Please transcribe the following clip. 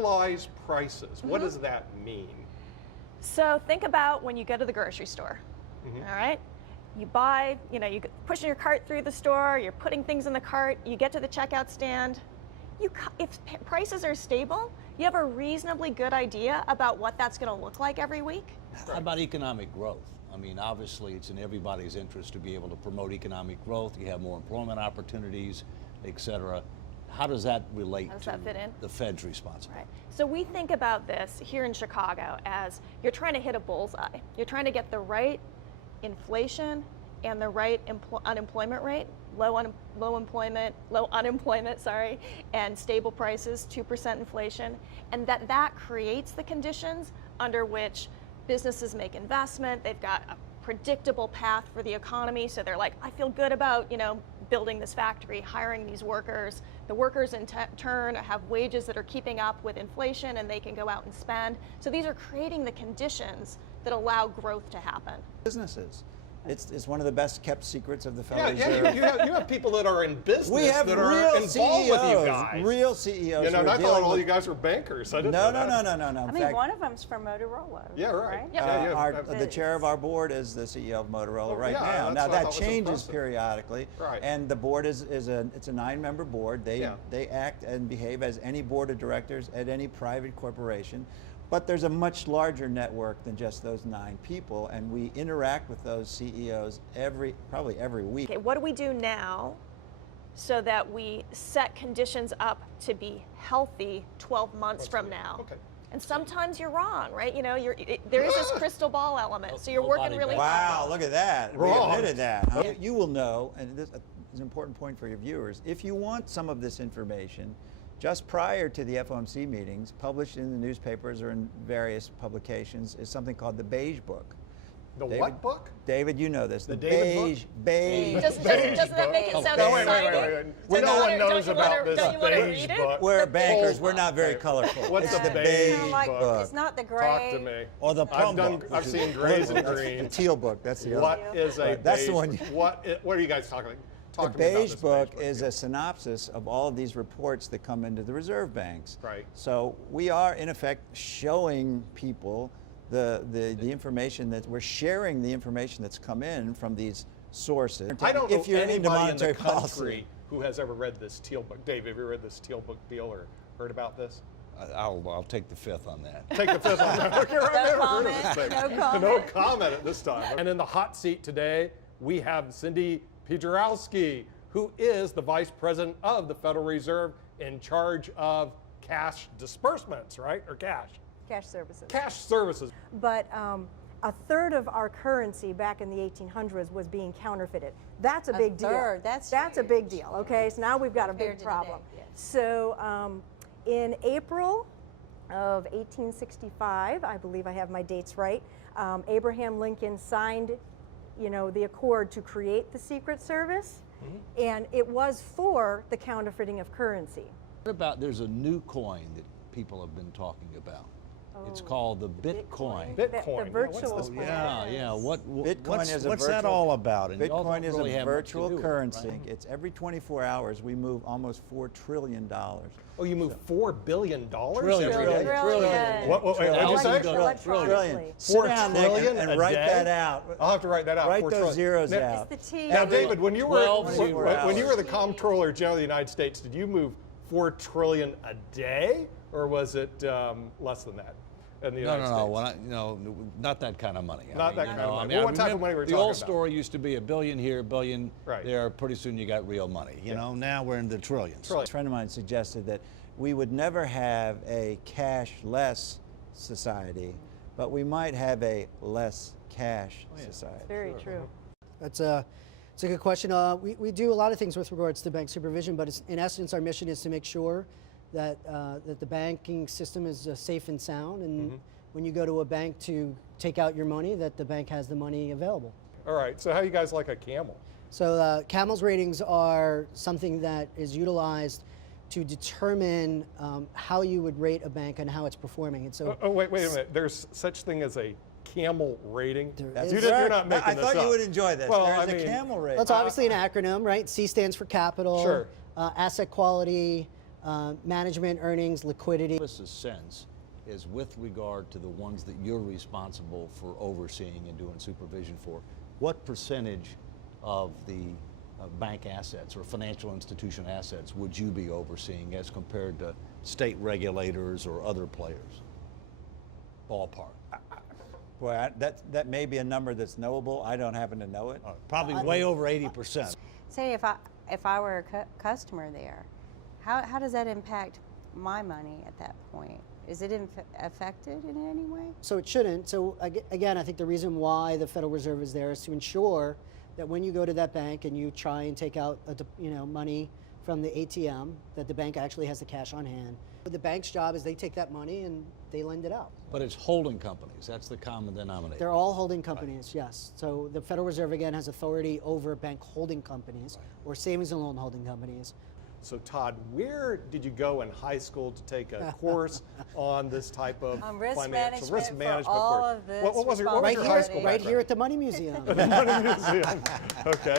Stabilize prices. What does that mean? So think about when you go to the grocery store, all right? You buy, you're pushing your cart through the store, you're putting things in the cart, you get to the checkout stand. If prices are stable, you have a reasonably good idea about what that's going to look like every week. How about economic growth? I mean, obviously, it's in everybody's interest to be able to promote economic growth. You have more employment opportunities, et cetera. How does that relate to that fit in? the Fed's responsibility? Right. So we think about this here in Chicago as you're trying to hit a bullseye. You're trying to get the right inflation and the right unemployment rate, low unemployment, and stable prices, 2% inflation, and that creates the conditions under which businesses make investment. They've got a predictable path for the economy, so they're like, I feel good about building this factory, hiring these workers. The workers in turn have wages that are keeping up with inflation, and they can go out and spend. So these are creating the conditions that allow growth to happen. Businesses. It's one of the best kept secrets of the Federal Yeah, Reserve. you have people that are in business We have that real are involved CEOs, with you guys. real CEOs. And who are I thought dealing all with- you guys were bankers. I didn't No, know no, that. no, no, no. I In mean, fact, one of them's from Motorola. Yeah, right. Yeah. Yeah, the chair of our board is the CEO of Motorola right yeah, now. that's Now what I that thought was changes impressive. periodically, Right. and the board it's a 9-member board. They act and behave as any board of directors at any private corporation. But there's a much larger network than just those 9 people, and we interact with those CEOs probably every week. Okay, what do we do now so that we set conditions up to be healthy 12 months from now? Okay. And sometimes you're wrong, right? There is this crystal ball element, so you're working really hard. Wow, look at that. Wrong. We admitted that. Huh? You will know, and this is an important point for your viewers, if you want some of this information, just prior to the FOMC meetings, published in the newspapers or in various publications, is something called the Beige Book. The what book? David, you know this. The David Beige. Doesn't that make it sound No, exciting? wait. No one knows Don't you about this don't you wanna beige read it? book. We're The bankers. Beige We're not very Okay. colorful. What's It's the beige like, book? it's not the gray. Talk to me. Or the plum book. I've seen grays and green. The teal book. That's the other. What is a Right, that's the beige? one. What are you guys talking about? The Talk to me about Beige this Book beige is a synopsis of all of these reports that come into the reserve banks. Right. So we are, in effect, showing people the information that we're sharing, the information that's come in from these sources. I don't if know you're into anybody in monetary the country policy. who has ever read this Teal book. Dave, have you read this Teal book deal or heard about this? I'll take the fifth on that. Take the fifth on that. Okay, I've never heard of this comment, thing. no comment. No comment at this time. And in the hot seat today, we have Cindy Piedralski, who is the Vice President of the Federal Reserve in charge of cash disbursements, right? Or cash? Cash services. Cash services. But a third of our currency back in the 1800s was being counterfeited. That's a big deal. third, that's a huge. big deal. Okay, so now we've got a Compared big to problem. today, yes. So in April of 1865, I believe I have my dates right, Abraham Lincoln signed, the accord to create the Secret Service, and it was for the counterfeiting of currency. What about, there's a new coin that people have been talking about. It's called the Bitcoin. Bitcoin. The virtual What's this? coin. Yeah. Bitcoin What's that all about? And y'all Bitcoin don't is really a have much to virtual do with it, currency. right? It's every 24 hours we move almost $4 trillion. Oh, you move $4 billion Trillion. every day? Trillion. What, wait, what'd you say? Electronically. Sit 4 down, Nick, trillion and a write day? that out. I'll have to write that out. Write 4 those trillion. zeros Now- out. It's the T. Now, David, when you were 12 zeros. the Comptroller General of the United States, did you move $4 trillion a day, or was it less than that in the United States? No, not that kind of money. Not that kind of money. I Well, what type of remember money were we the talking old about? story used to be $1 billion here, $1 billion Right. there. Pretty soon you got real money. You know, now we're in the trillions. Trillion. A friend of mine suggested that we would never have a cashless society, but we might have a less cash society. Very true. It's a good question. We do a lot of things with regards to bank supervision, but in essence, our mission is to make sure that the banking system is safe and sound, and when you go to a bank to take out your money, that the bank has the money available. All right, so how you guys like a camel? So Camel's ratings are something that is utilized to determine how you would rate a bank and how it's performing. And so, Wait a minute. There's such thing as a camel rating? is. You're not making I this thought up. you would enjoy this. Well, There's I mean, a camel rate. that's obviously an acronym, right? C stands for capital, Sure. asset quality, management, earnings, liquidity. Give us a sense is with regard to the ones that you're responsible for overseeing and doing supervision for, what percentage of the bank assets or financial institution assets would you be overseeing as compared to state regulators or other players? Ballpark. Boy, that may be a number that's knowable. I don't happen to know it. Probably way over 80%. Say if I were a customer there, how does that impact my money at that point? Is it affected in any way? So it shouldn't. So again, I think the reason why the Federal Reserve is there is to ensure that when you go to that bank and you try and take out money from the ATM, that the bank actually has the cash on hand. The bank's job is they take that money and they lend it out. But it's holding companies. That's the common denominator. They're all holding companies, yes. So the Federal Reserve, again, has authority over bank holding companies or savings and loan holding companies. So Todd, where did you go in high school to take a course on this type of Risk financial management for all course? of this What was your high school Right background? here at the Money Museum. Money Museum. Okay.